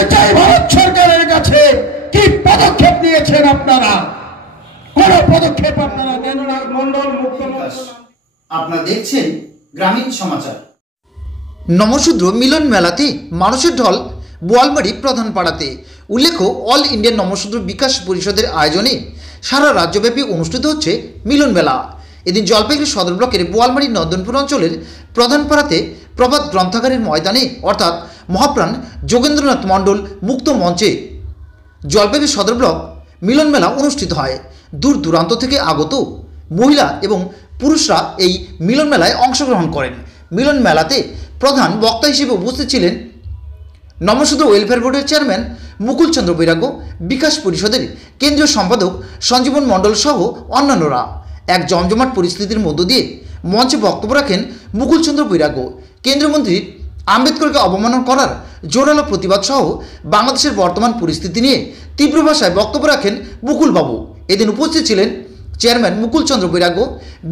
জানতে চাই ভারত সরকারের কাছে কি পদক্ষেপ নিয়েছেন আপনারা? কোন পদক্ষেপ আপনারা নেন না? মন্ডল মুক্ত আপনারা দেখছেন গ্রামীণ সমাচার। নমশূদ্র মিলন মেলাতে মানুষের ঢল বোয়ালমারি প্রধান পাড়াতে। উল্লেখ্য, অল ইন্ডিয়ান নমশূদ্র বিকাশ পরিষদের আয়োজনে সারা রাজ্যব্যাপী অনুষ্ঠিত হচ্ছে মিলন মেলা। এদিন জলপাইগুড়ি সদর ব্লকের বোয়ালমারি নন্দনপুর অঞ্চলের প্রধান পাড়াতে প্রভাত গ্রন্থাগারের ময়দানে অর্থাৎ মহাপ্রাণ যোগেন্দ্রনাথ মণ্ডল মুক্ত মঞ্চে জলপাইগুড়ি সদর ব্লক মিলন মেলা অনুষ্ঠিত হয়। দূর দূরান্ত থেকে আগত মহিলা এবং পুরুষরা এই মিলন মেলায় অংশগ্রহণ করেন। মিলন মেলাতে প্রধান বক্তা হিসেবে উপস্থিত ছিলেন নমশূদ্র ওয়েলফেয়ার বোর্ডের চেয়ারম্যান মুকুল চন্দ্র বৈরাগ্য, বিকাশ পরিষদের কেন্দ্রীয় সম্পাদক সঞ্জীবন মণ্ডল সহ অন্যান্যরা। এক জমজমাট পরিস্থিতির মধ্য দিয়ে মঞ্চে বক্তব্য রাখেন মুকুল চন্দ্র বৈরাগ্য। কেন্দ্রীয় মন্ত্রী আম্বেদকরকে অবমাননা করার জোরালো প্রতিবাদ সহ বাংলাদেশের বর্তমান পরিস্থিতি নিয়ে তীব্র ভাষায় বক্তব্য রাখেন মুকুলবাবু। এদিন উপস্থিত ছিলেন চেয়ারম্যান মুকুল চন্দ্র বৈরাগ্য,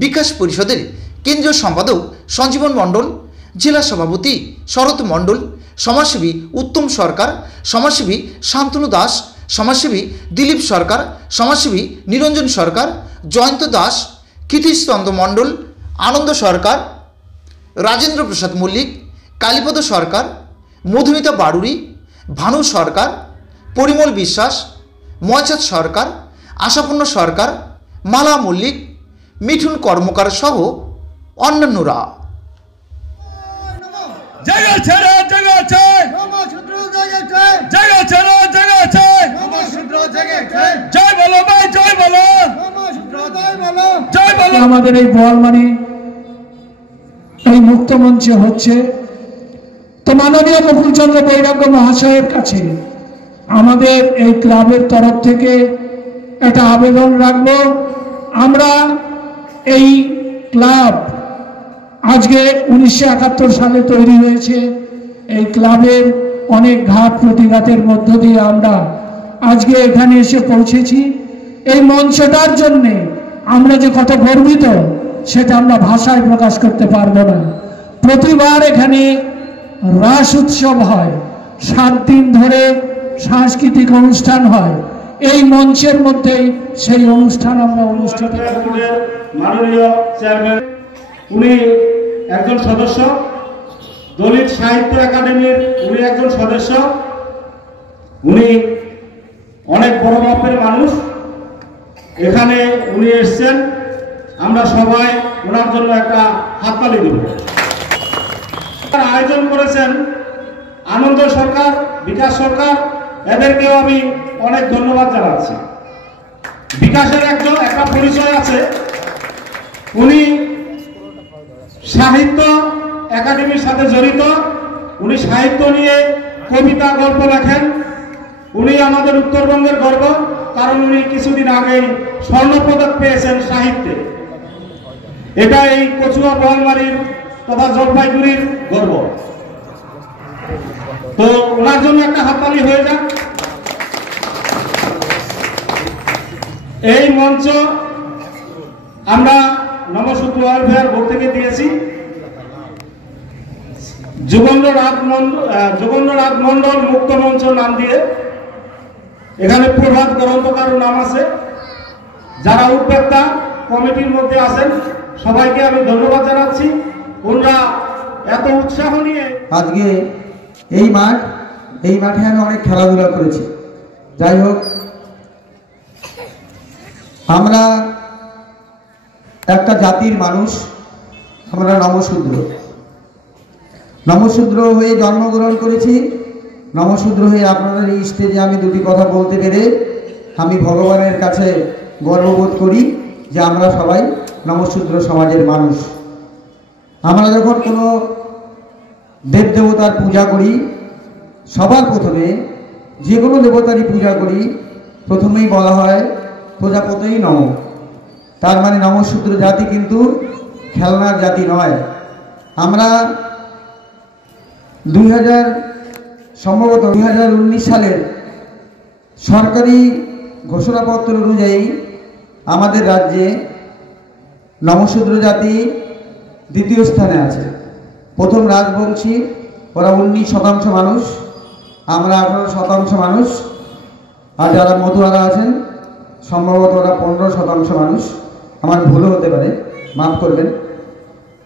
বিকাশ পরিষদের কেন্দ্রীয় সম্পাদক সঞ্জীবন মণ্ডল, জেলা সভাপতি শরৎ মণ্ডল, সমাজসেবী উত্তম সরকার, সমাজসেবী শান্তনু দাস, সমাজসেবী দিলীপ সরকার, সমাজসেবী নিরঞ্জন সরকার, জয়ন্ত দাস, কীর্তিচন্দ্র মণ্ডল, আনন্দ সরকার, রাজেন্দ্র প্রসাদ মল্লিক, কালীপদ সরকার, মধুমিতা বাড়ুরি, ভানু সরকার, পরিমল বিশ্বাস, ময়চাঁদ সরকার, আশাপূর্ণ সরকার, মালা মল্লিক, মিঠুন কর্মকার সহ অন্যান্যরা। আমাদের এই বোয়ালমারি এই মুক্ত মঞ্চে হচ্ছে, তো মাননীয় মুকুল চন্দ্র বৈরাগ্য মহাশয়ের কাছে আমাদের এই ক্লাবের তরফ থেকে একটা আবেদন রাখবো। আমরা এই ক্লাব আজকে 1971 সালে তৈরি হয়েছে। এই ক্লাবের অনেক ঘাত প্রতিঘাতের মধ্য দিয়ে আমরা আজকে এখানে এসে পৌঁছেছি। এই মঞ্চটার জন্যে আমরা যে কত গর্বিত সেটা আমরা ভাষায় প্রকাশ করতে পারবো না। প্রতিবার এখানে রাস উৎসব হয়, 7 দিন ধরে সাংস্কৃতিক অনুষ্ঠান হয়। এই মঞ্চের মধ্যেই সেই অনুষ্ঠান আমরা অনুষ্ঠিত করি। মাননীয় চেয়ারম্যান উনি একজন সদস্য, দলিত সাহিত্য একাডেমির উনি একজন সদস্য, উনি অনেক বড় মাপের মানুষ। এখানে উনি এসছেন, আমরা সবাই ওনার জন্য একটা হাততালি দেব। আয়োজন করেছেন আনন্দ সরকার, বিকাশ সরকার, এদেরকেও আমি অনেক ধন্যবাদ জানাচ্ছি। বিকাশের একটা পরিচয় আছে, উনি সাহিত্য একাডেমির সাথে জড়িত। উনি সাহিত্য নিয়ে কবিতা, গল্প লেখেন। উনি আমাদের উত্তরবঙ্গের গর্ব, কারণ উনি কিছুদিন আগেই স্বর্ণপদক পেয়েছেন সাহিত্যে। এটা এই কচুয়া বোয়ালমারির তথা জলপাইগুড়ির গর্ব। তো ওনার জন্য একটা হাততালি হয়ে যাক। এই মঞ্চ আমরা নমশূদ্র ওয়েলফেয়ার বোর্ড থেকে দিয়েছি। যোগেন্দ্রনাথ মণ্ডল মুক্ত মঞ্চ নাম দিয়ে এখানে প্রভাত গ্রন্থকার নাম আছে। যারা উদ্যোক্তা কমিটির মধ্যে আছেন সবাইকে আমি ধন্যবাদ জানাচ্ছি। ওনারা এত উৎসাহ নিয়ে আজকে এই মাঠে আমি অনেক খেলাধুলা করেছি। যাই হোক, আমরা একটা জাতির মানুষ, আমরা নমশূদ্র হয়ে জন্মগ্রহণ করেছি। নমশূদ্র হয়ে আপনাদের এই স্টেজে আমি দুটি কথা বলতে পেরে আমি ভগবানের কাছে গর্ববোধ করি যে আমরা সবাই নমশূদ্র সমাজের মানুষ। আমরা যখন কোনো দেবদেবতার পূজা করি, সবার প্রথমে যে কোনো দেবতারই পূজা করি, প্রথমেই বলা হয় প্রজাপতই নম। তার মানে নমশূদ্র জাতি কিন্তু খেলনার জাতি নয়। আমরা সম্ভবত 2019 সালের সরকারি ঘোষণাপত্র অনুযায়ী আমাদের রাজ্যে নমশূদ্র জাতি দ্বিতীয় স্থানে আছে। প্রথম রাজবংশী, ওরা 19% মানুষ, আমরা 18% মানুষ, আর যারা মতুয়ারা আছেন সম্ভবত ওরা 15% মানুষ। আমার ভুলও হতে পারে, মাফ করবেন।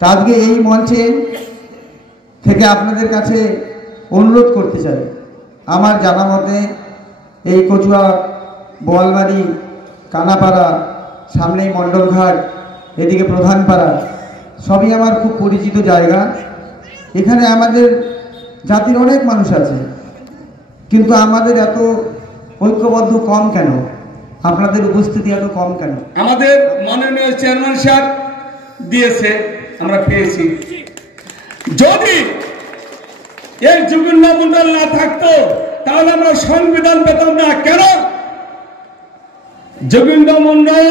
তা আজকে এই মঞ্চে থেকে আপনাদের কাছে অনুরোধ করতে চাই, আমার জানা মতে এই কচুয়া, বোয়ালমারি, কানাপাড়া, সামনেই মণ্ডলঘাট, এদিকে প্রধানপাড়া, সবই আমার খুব পরিচিত জায়গা। এখানে আমাদের জাতির অনেক মানুষ আছে, কিন্তু আমাদের এত ঐক্যবদ্ধ কম কেন? আপনাদের উপস্থিতি এত কম কেন? আমাদের মাননীয় চেয়ারম্যান স্যার দিয়েছে, আমরা পেয়েছি। যদি এই যোগেন্দ্র মন্ডল না থাকতো তাহলে আমরা সংবিধান পেতাম না। কেন? যোগেন্দ্র মন্ডল,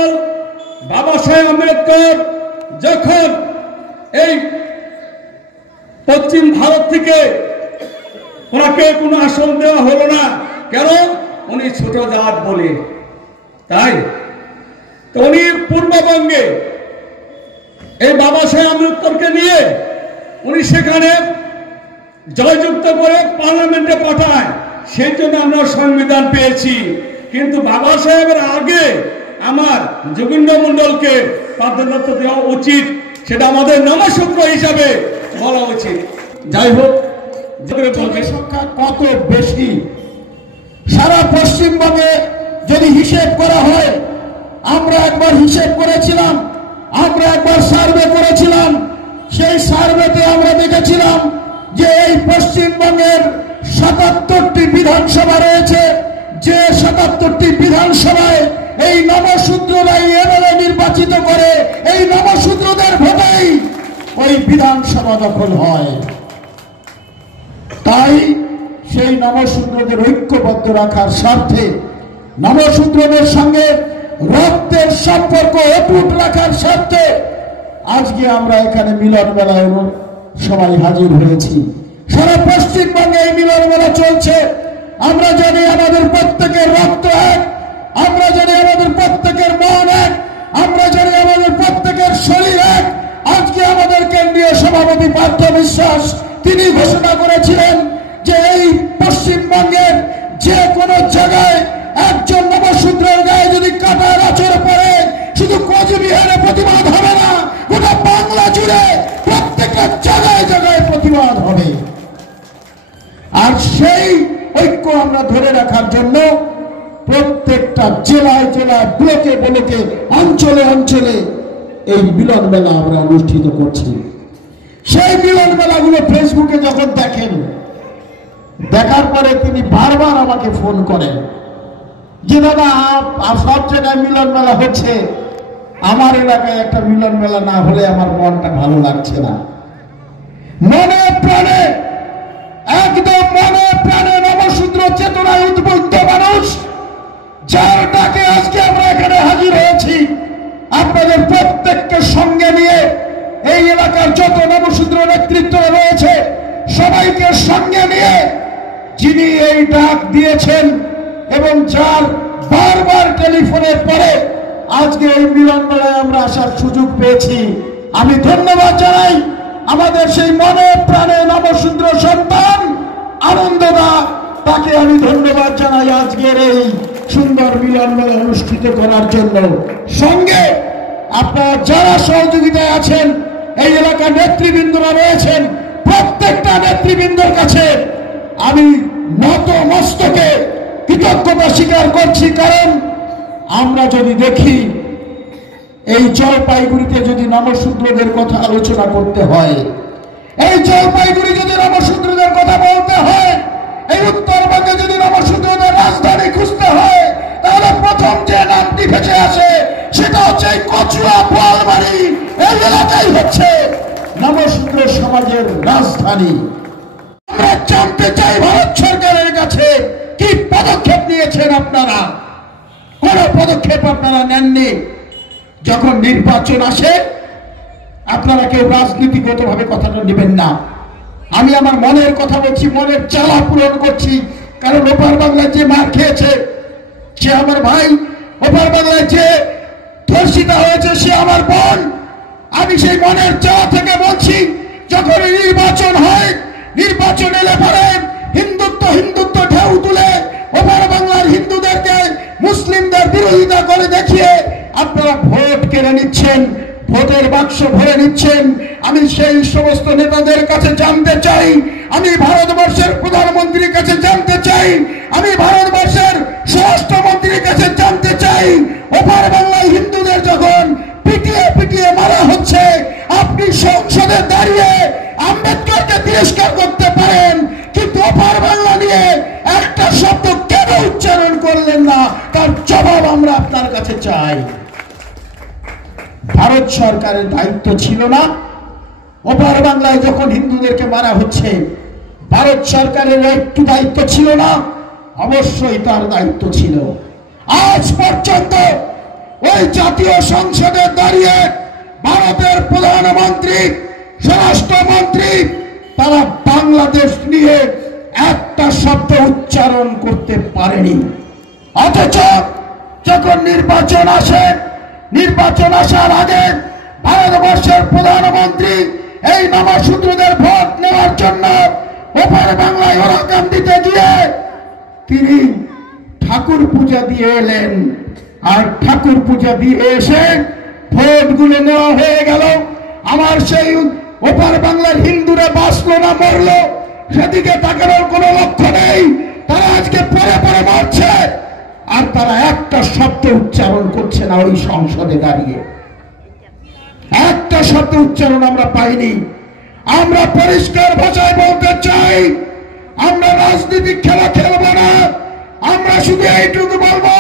বাবা সাহেব আম্বেদকর যখন এই পশ্চিম ভারত থেকে ওনাকে কোনো আসন দেওয়া হলো না, কেন? উনি ছোট জাত বলে, তাই তো উনি পূর্ববঙ্গে এই বাবা সাহেব আম্বেদকরকে নিয়ে উনি সেখানে জয়যুক্ত করে পার্লামেন্টে পাঠায়, সেই জন্য আমরা সংবিধান পেয়েছি। কিন্তু বাবা সাহেবের আগে আমার যোগেন্দ্র মন্ডলকে প্রাধান্য দেওয়া উচিত, সেটা আমাদের নামসূত্র হিসাবে বলা উচিত। যাই হোক, সংখ্যা কত বেশি সারা পশ্চিমবঙ্গে যদি হিসেব করা হয়, আমরা একবার হিসেব করেছিলাম, আমরা একবার সার্ভে করেছিলাম। সেই সার্ভেতে আমরা দেখেছিলাম যে এই পশ্চিমবঙ্গের 77টি বিধানসভা রয়েছে, যে 77টি বিধানসভায় এই নমশূদ্ররাই এমএলএ নির্বাচিত করে, এই নমশূদ্রদের ভোটেই ওই বিধানসভা দখল হয়। তাই সেই নমশূদ্রদের ঐক্যবদ্ধ রাখার স্বার্থে, নমশূদ্রদের সঙ্গে রক্তের সম্পর্ক অটুট রাখার স্বার্থে আজকে আমরা এখানে মিলন মেলায় সবাই হাজির হয়েছি। সারা পশ্চিমবঙ্গে এই মিলন মেলা চলছে। আমরা জানি আমাদের প্রত্যেকের রক্ত এক, আমরা জানি আমাদের প্রত্যেকের মন এক, আমরা জানি আমাদের প্রত্যেকের শরীর এক। আজকে আমাদের কেন্দ্রীয় সভাপতি পার্থ বিশ্বাস তিনি ঘোষণা করেছিলেন যে এই পশ্চিমবঙ্গের যে কোনো জায়গায় একজন নবশূদ্রের গায়ে যদি কাটার আচর পড়ে, শুধু কোচবিহারে প্রতিবাদ হবে না, গোটা বাংলা জুড়ে প্রত্যেকটা জায়গায় জায়গায় প্রতিবাদ হবে। আর সেই ঐক্য আমরা ধরে রাখার জন্য প্রত্যেকটা জেলায় জেলায়, ব্লকে ব্লকে, অঞ্চলে অঞ্চলে এই মিলন মেলা আমরা অনুষ্ঠিত করছি। সেই মিলন মেলাগুলো ফেসবুকে যখন দেখেন, দেখার পরে তিনি বারবার আমাকে ফোন করেন যে দাদা সব জায়গায় মিলন মেলা হচ্ছে, আমার এলাকায় একটা মিলন মেলা না হলে আমার মনটা ভালো লাগছে না। মনে প্রাণে, একদম মনে প্রাণে নবশূদ্র চেতনায় উদ্বুদ্ধ মানুষ, যার ডাকে আজকে আমরা এখানে হাজির হয়েছি। আপনাদের প্রত্যেককে সঙ্গে নিয়ে এই এলাকার যত নবশূদ্র নেতৃত্ব রয়েছে সবাইকে সঙ্গে নিয়ে যিনি এই ডাক দিয়েছেন এবং যার বারবার টেলিফোনের পরে আজকে এই মিলন মেলায় আমরা আসার সুযোগ পেয়েছি, আমি ধন্যবাদ জানাই আমাদের সেই মনে প্রাণে নবশূদ্র সন্তান আনন্দদা, তাকে আমি ধন্যবাদ জানাই আজকের এই সুন্দর মিলন মেলা অনুষ্ঠিত করার জন্য। সঙ্গে আপনারা যারা সহযোগিতায় আছেন, এই এলাকার নেতৃবৃন্দরা রয়েছেন, প্রত্যেকটা নেতৃবৃন্দের কাছে আমি নত মস্তকে কৃতজ্ঞতা স্বীকার করছি। কারণ আমরা যদি দেখি এই জলপাইগুড়িতে যদি নবশূদ্রদের কথা আলোচনা করতে হয়, এই জলপাইগুড়ি যদি নবশূদ্রদের কথা বলতে হয়, এই উত্তরবঙ্গে যদি নবশূদ্রদের রাজধানী খুঁজতে হয়, তাহলে প্রথম যে নামটি ভেসে আসে সেটা হচ্ছে কচুয়া, বোয়ালমারি, এই এলাকাই হচ্ছে নবশূদ্র সমাজের রাজধানী। আমরা জানতে চাই ভারত সরকারের কাছে কি পদক্ষেপ নিয়েছেন আপনারা? কোন পদক্ষেপ আপনারা নেননি। যখন নির্বাচন আসে আপনারা কেউ রাজনীতিগত ভাবে কথাটা নেবেন না। আমি আমার মনের কথা বলছি, মনের চালা পূরণ করছি। কারণ ওপার বাংলায় যে মার খেয়েছে সে আমার ভাই, ওপার বাংলায় যে ধর্ষিতা হয়েছে সে আমার বোন। আমি সেই মনের চাওয়া থেকে বলছি, যখন নির্বাচন হয়, নির্বাচন এলে পরে হিন্দুত্ব ভরে নিচ্ছেন, ভোটের বাক্স ভরে নিচ্ছেন। আমি সেই সমস্ত নেতাদের কাছে জানতে চাই, আমি ভারতবর্ষের প্রধানমন্ত্রীর কাছে জানতে চাই, আমি ভারতবর্ষের স্বরাষ্ট্রমন্ত্রীর কাছে জানতে চাই, ওপার বাংলায় হিন্দুদের যখন পিটিয়ে পিটিয়ে মারা হচ্ছে, আপনি সংসদে দাঁড়িয়ে আম্বেদকরকে তিরস্কার করতে পারেন, কিন্তু ওপার বাংলা নিয়ে একটা শব্দ কেন উচ্চারণ করলেন না? তার জবাব আমরা আপনার কাছে চাই। ভারত সরকারের দায়িত্ব ছিল না? ওপার বাংলায় যখন হিন্দুদেরকে মারা হচ্ছে, ভারত সরকারের একটু দায়িত্ব ছিল না? অবশ্যই তার দায়িত্ব ছিল। আজ পর্যন্ত ওই জাতীয় সংসদে দাঁড়িয়ে ভারতের প্রধানমন্ত্রী, স্বরাষ্ট্রমন্ত্রী তারা বাংলাদেশ নিয়ে একটা শব্দ উচ্চারণ করতে পারেনি। অথচ যখন নির্বাচন আসে, নির্বাচন আসার আগে ভারতবর্ষের প্রধানমন্ত্রী এই নমশূদ্রদের ভোট নেওয়ার জন্য ওপার বাংলায় ওরাকাম দিতে গিয়ে তিনি ঠাকুর পূজা দিয়ে এলেন, আর ঠাকুর পূজা দিয়ে এসে ভোটগুলো নেওয়া হয়ে গেল। আমার সেই ওপার বাংলার হিন্দুরা বাঁচলো না মরলো সেদিকে তাকানোর কোনো লক্ষ্য নেই। তারা আজকে পরে পরে মরছে, আর তারা একটা শব্দ উচ্চারণ করছে না। ওই সংসদে দাঁড়িয়ে একটা শব্দ উচ্চারণ আমরা পাইনি। আমরা পরিষ্কার ভাষায় বলতে চাই, আমরা রাজনীতিক খেলা খেলবো না। আমরা শুধু এইটুকু বলবো,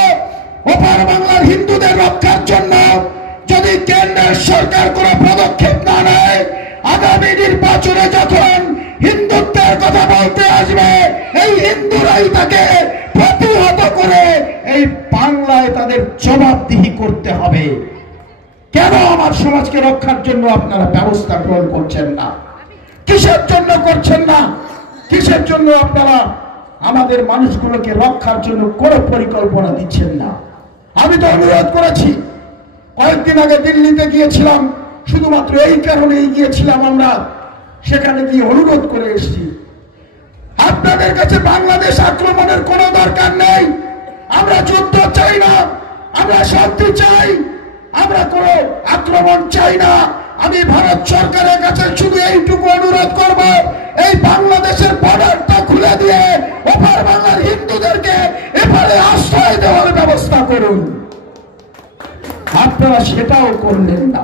ওপার বাংলার হিন্দুদের রক্ষার জন্য যদি কেন্দ্রের সরকার কোনো পদক্ষেপ না নেয়, আগামী নির্বাচনে যখন হিন্দুত্বের কথা বলতে আসবে, এই হিন্দুরাই তাকে প্রতিহত করে এই বাংলায় তাদের জবাবদিহি করতে হবে। কেন আমার সমাজকে রক্ষার জন্য আপনারা ব্যবস্থা গ্রহণ করছেন না? কিসের জন্য করছেন না? কিসের জন্য আপনারা আমাদের মানুষগুলোকে রক্ষার জন্য কোনো পরিকল্পনা দিচ্ছেন না? আমি তো অনুরোধ করেছি, কয়েকদিন আগে দিল্লিতে গিয়েছিলাম, শুধুমাত্র এই কারণেই গিয়েছিলাম, আমরা সেখানে গিয়ে অনুরোধ করে এসেছি, আপনাদের কাছে বাংলাদেশ আক্রমণের কোনো দরকার নেই। আমরা যুদ্ধ চাই না, আমরা শান্তি চাই, আমরা কোনো আক্রমণ চাই না। আমি ভারত সরকারের কাছে শুধু এইটুকু অনুরোধ করব, এই বাংলাদেশের বর্ডারটা খুলে দিয়ে ওপার বাংলার হিন্দুদেরকে এপারে আশ্রয় দেওয়ার ব্যবস্থা করুন। আপনারা সেটাও করলেন না,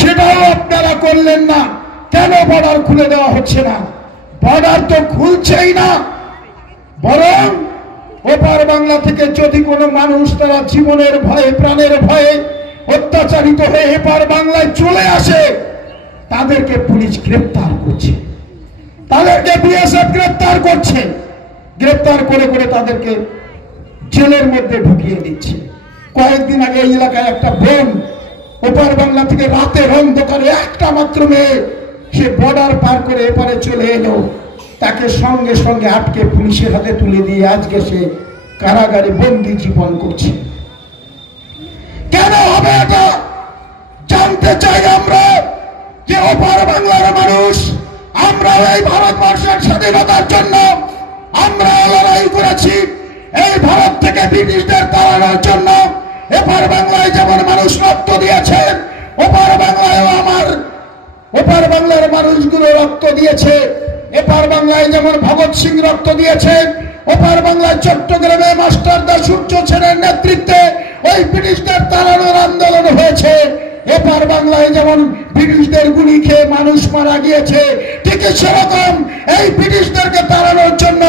সেটাও আপনারা করলেন না। কেন বর্ডার খুলে দেওয়া হচ্ছে না? বর্ডার তো খুলছেই না, বরং ওপার বাংলা থেকে যদি কোনো মানুষ তারা জীবনের ভয়ে, প্রাণের ভয়ে অত্যাচারিত হয়ে এপার বাংলায় চলে আসে, তাদেরকে পুলিশ গ্রেপ্তার করছে, তাদেরকে বিএসএফ গ্রেপ্তার করছে, গ্রেপ্তার করে করে তাদেরকে জেলের মধ্যে ঢুকিয়ে দিচ্ছে। কয়েকদিন আগে এই এলাকায় একটা বোন ওপার বাংলা থেকে রাতের অন্ধকারে একটা মাত্র মেয়ে, সে বর্ডার পার করে এপারে চলে এলো, তাকে সঙ্গে সঙ্গে আটকে পুলিশের হাতে তুলে দিয়ে আজকে সে কারাগারে বন্দি জীবন করছে। কেন হবে এটা জানতে চাই আমরা, যে ওপার বাংলার মানুষ, আমরা এই ভারতবর্ষের স্বাধীনতার জন্য আমরা লড়াই করেছি। এই ভারত থেকে ব্রিটিশদের তাড়ানোর জন্য এপার বাংলায় যেমন মানুষ রক্ত দিয়েছে, ওপার বাংলায়ও আমার ওপার বাংলার মানুষগুলো রক্ত দিয়েছে। এপার বাংলায় যেমন ভগৎ সিং রক্ত দিয়েছে, ওপার বাংলায় চট্টগ্রামে মাস্টারদা সূর্য সেনের নেতৃত্বে ওই ব্রিটিশদের তাড়ানোর আন্দোলন হয়েছে। এপার বাংলায় যেমন ব্রিটিশদের গুলি খেয়ে মানুষ মারা গিয়েছে, ঠিক সেরকম এই ব্রিটিশদেরকে তাড়ানোর জন্য,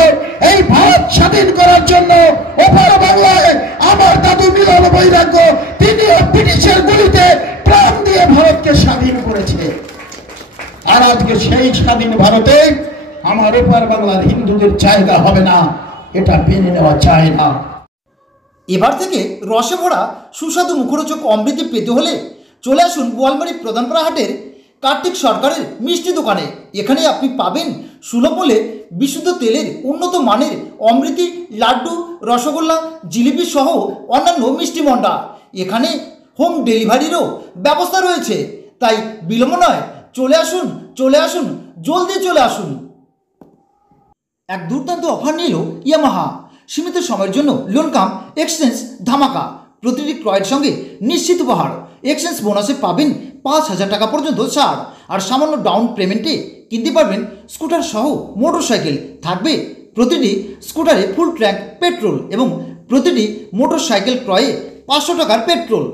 এই ভারত স্বাধীন করার জন্য ওপার বাংলায় আমার দাদু মিলন বৈরাগ্য তিনিও ব্রিটিশের গুলিতে প্রাণ দিয়ে ভারতকে স্বাধীন করেছে। আর আজকে সেই স্বাধীন ভারতে আমার ওপার বাংলার হিন্দুদের জায়গা হবে না, এটা মেনে নেওয়া যায় না। এবার থেকে রসে ভরা সুস্বাদু মুখরোচক অমৃতি পেতে হলে চলে আসুন বোয়ালমারি প্রধানপাড়া হাটের কার্তিক সরকারের মিষ্টি দোকানে। এখানে আপনি পাবেন সুলভ মূল্যে বিশুদ্ধ তেলের উন্নত মানের অমৃতি, লাড্ডু, রসগোল্লা, জিলিপি সহ অন্যান্য মিষ্টি মন্ডা। এখানে হোম ডেলিভারিরও ব্যবস্থা রয়েছে, তাই বিলম্ব নয়, চলে আসুন, জলদি চলে আসুন। এক দুর্দান্ত অফার নিল ইয়ামাহা। সীমিত সময়ের জন্য লোন কাম এক্সচেঞ্জ ধামাকা। প্রতিটি ক্রয়ের সঙ্গে নিশ্চিত উপহার, এক্সচেঞ্জ বোনাসে পাবেন 5,000 টাকা পর্যন্ত ছাড়, আর সামান্য ডাউন পেমেন্টে কিনতে পারবেন স্কুটার সহ মোটরসাইকেল। থাকবে প্রতিটি স্কুটারে ফুল ট্যাঙ্ক পেট্রোল এবং প্রতিটি মোটরসাইকেল ক্রয়ে 500 টাকার পেট্রোল।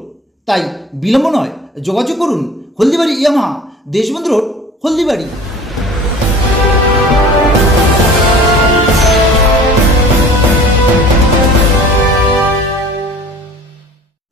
তাই বিলম্ব নয়, যোগাযোগ করুন হলদিবাড়ি ইয়ামাহা, দেশবন্ধু রোড, হলদিবাড়ি।